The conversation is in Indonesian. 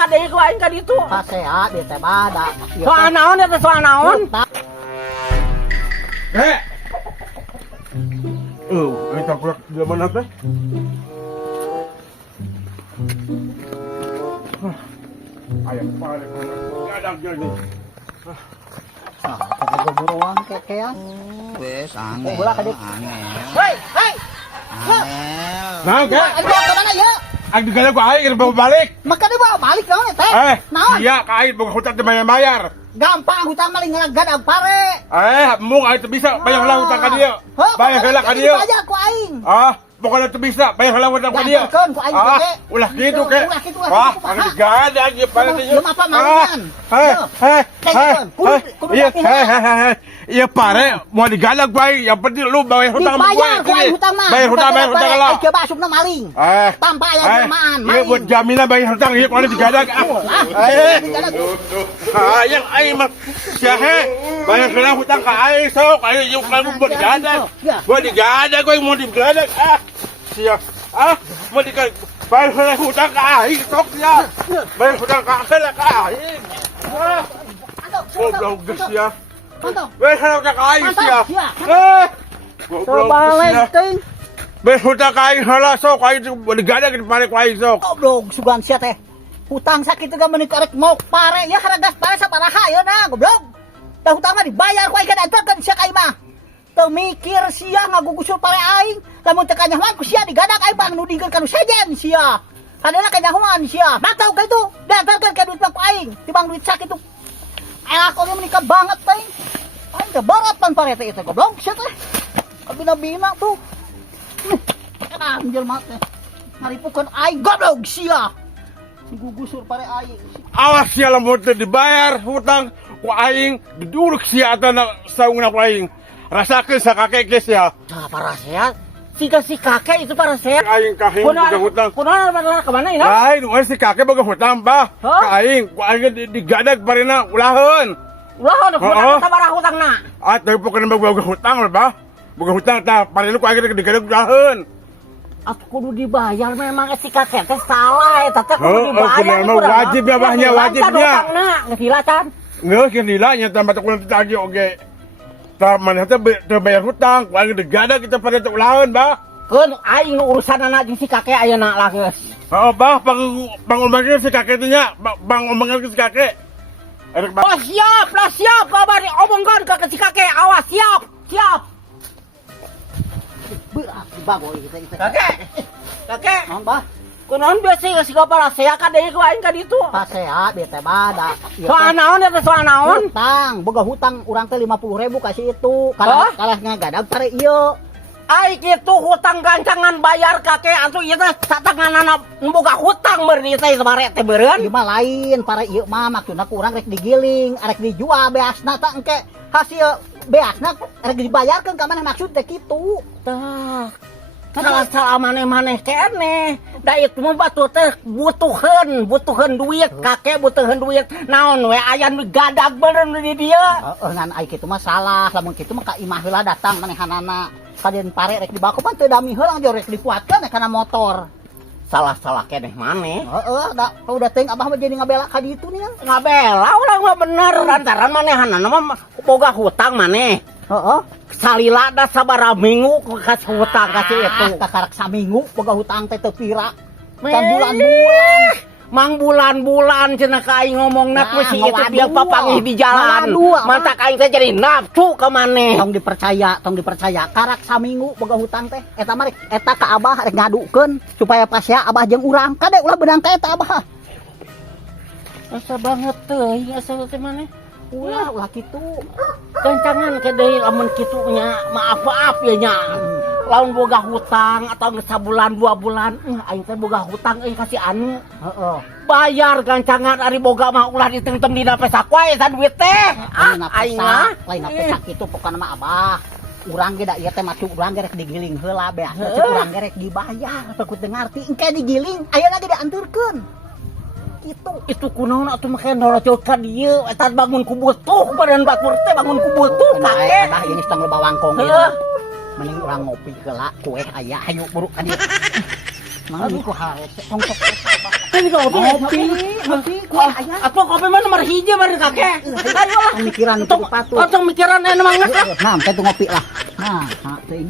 Ada ku aing ka ditu. Pasea di teh bada. Soal naon eta soal naon? Ini campur zaman apa? Ayam pare, gadang jadi. Kata buruan kekean. Wes angel. Bola ka dik. Angel. Hei, hei. Angel. Nah, Ya, aduh ke mana ya? Ang digala ko ay bawa balik. Maka dia bawa balik naon teh? Naon? Iya, kahit bukan hutang di bayar. Gampang hutang maling ngalagan pare. Mung ay bisa bayar lang hutang ka dia. Bayar heula ka dia. Bayar ku aing. Bukan itu bisa bayar heula hutang ka dia. Jangan, ku aing keke. Ulah gitu ke. Ulah gitu, Wah, kumaha? ang digala aja pare dia. Belum apa malingan. Iya pare, mau digalag bay, yang penting lu bayar hutang sama gue. Dibayar ku aing hutang mah. Bayar hutang lah. Coba asupna maling. Tanpa aya jelmaan Iya buat jaminan bayar hutang, iya kalau digadag. Yang aing mah syahe bayar heula hutang ka aing sok, aing yuk kamu buat digadag. Buat digadag gue mau digadag. Siap. Mau digadag. Bayar heula hutang ka aing sok ya. Bayar hutang ka heula ka aing. Goblok geus ya. Mantap. Bayar heula ka aing Mantap, sia. ya. Goblok Sebalik geus ya. teuing. Bayar hutang ka aing heula sok, aing digadag di pare ku aing sok. Goblok sugan sia teh. Hutang sakit juga meuni karek mau pare ya haragas pare saparaha ya na goblok. Da hutang mah dibayar ku aing kada anterkeun sia ka imah. Teu mikir sia ngagugusur pare aing. Lamun teu kanyahoan ku sia digadak aing bang nu digeur kanu sejen sia. Kadana kanyahoan sia. Batau ka itu diantarkeun ka duit mah ku aing. Tibang duit sakitu. Aku ge menikah banget teh. Aing teh barat pan pare teh itu goblok sia teh. Abina-bina tuh. Anjir mah teh. Ngaripukeun aing goblok sia. Gugusur pare aing. Awas ya lamun teu dibayar hutang ku aing diduruk sia atana saungna ku aing. Rasakeun sakake geus ya. Nah, para sehat. Si kakek itu para sehat. Aing kahing boga hutang. Kunaon mana ke mana ini? Lain si kakek boga hutang bah. Ka aing ku aing digadag parena ulaheun. Ulah hutang sabaraha hutangna? Tapi pokona boga hutang bah. Boga hutang tah parena ku aing digadag ulaheun. Atuh kudu dibayar memang si kakek teh salah eta teh kudu dibayar. Wajib ya bahnya wajibnya. Hutangna ngesilacan. Ngeus kendila nya tambah teu kudu ditagih oge. Tah maneh teh teu bayar hutang, ku aing digadag kita pada teu ulaheun bah. Keun aing nu urusanna jeung si kakek ayeuna lah geus. Heeh bah bang omongkeun si kakek teh nya, bang omongkeun si kakek. Erek bah. Oh siap kabar omongkeun ka si kakek. Awas siap. Beak bagoy kita. Kakek. Naon bah? Kunaon biasa si kepala saya ka deui ku aing ka ditu. Pasea di teh bada. Soal naon eta soal naon? Hutang, boga hutang urang teh 50.000 kasih itu. Kalah ngagadag pare ieu. Ai kitu hutang gancangan bayar kakek atuh ieu teh satanganana boga hutang beurni teh sabare teh beureun. Ieu mah lain, para ieu mah maksudna ku urang rek digiling, arek dijual beasna teh engke hasil beasna rek dibayarkeun ka maneh maksud teh kitu. Tah. Salah maneh-maneh keneh. Da itu mah batu teh butuheun duit, kakek butuheun duit. Naon we aya nu gadag bener di dieu. Heeh, ngan ai kitu mah salah, lamun kitu mah ka imah heula datang manehanana. Kaden pare rek dibaku pan teu dami heula jor rek dipuatkeun kana motor. Salah keneh maneh. Heeh, da udah teuing abah mah jadi ngabela ka ditu nih. Ngabela urang mah bener lantaran manehanana mah boga hutang maneh. Heeh. Salila da sabaraha minggu kas hutang kasih itu. Kakarek saminggu boga hutang teh teu pira. Can bulan-bulan. Mang bulan-bulan cenah ka aing ngomongna ku si itu biar papangih di jalan. Mantak aing teh jadi nafsu ka maneh. Tong dipercaya. Karak saminggu boga hutang teh. Eta mah eta ka abah rek ngadukeun supaya pas ya abah jeung urang. Kade ulah beunang ka eta abah. Asa banget teuing asa teh maneh. Ulah kitu. Gancangan ke deui lamun kitu nya maaf ya nya. Lamun boga hutang atau geus sabulan 2 bulan, aing teh boga hutang euy kasih anu. Heeh. Bayar gancangan ari boga mah ulah ditengtem dina pesak wae sa duit teh. Aing mah lain pesak kitu pokona mah abah. Urang ge da ieu teh masuk urang ge rek digiling heula beasna cek urang ge rek dibayar. Takut teu ngarti engke digiling ayeuna ge dianturkeun. Itu kunaon atuh make norojot ka dieu eta bangun ku butuh badan batur teh bangun ku butuh kakek. Nah ini setengah bawangkong ieu. Mending urang ngopi heula kuek aya hayu buruk ka dieu. Mangga ku hareup tong sok. Ini kopi. Ngopi, kuat aya. Apa kopi mana nomor hiji mari kakek. Ayo lah. Pemikiran itu Atau patut. mikiran emang nges lah. Nah, teh ngopi lah. Nah, teuing.